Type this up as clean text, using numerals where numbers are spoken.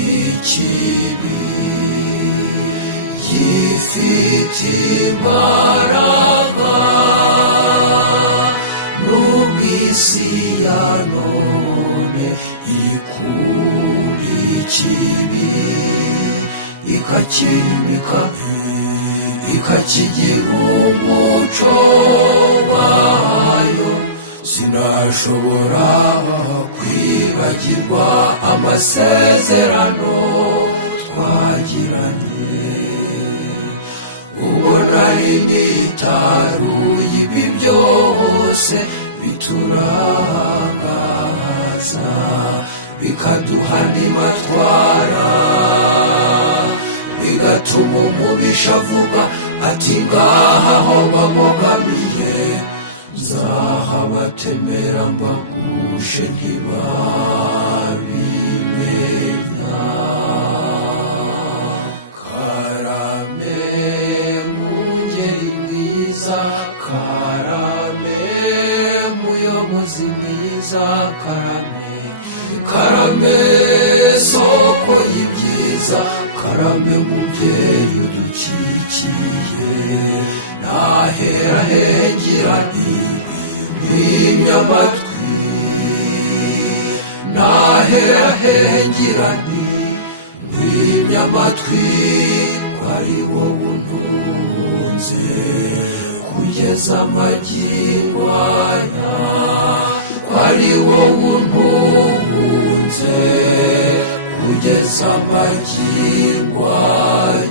n'ubw'ikibi gifite imbaraga, n'ubw'isi ya none ikura ikibi ikakimika ikakigira umuco wayo, sinashobora kwibagirwa amasezerano twagiranye. Ubwo nari nitaruye ibi byose biturangaza, bikaduha n'imatwara, bigatuma umubisha avuga ati ngaha ho bamugamiye nzahabatemera mbagushe ntibabimenya. Karame mungeri mwiza, karame muyobozi mwiza, karame karame soko y'ibyiza, karame mubyeyi udukikiye, nahera hengera ntimye amatwi, nahera hengera ntimye amatwi, ko ari wowe untunze kugeza magingo aya, ko ari wowe untunze kugeza magingo aya.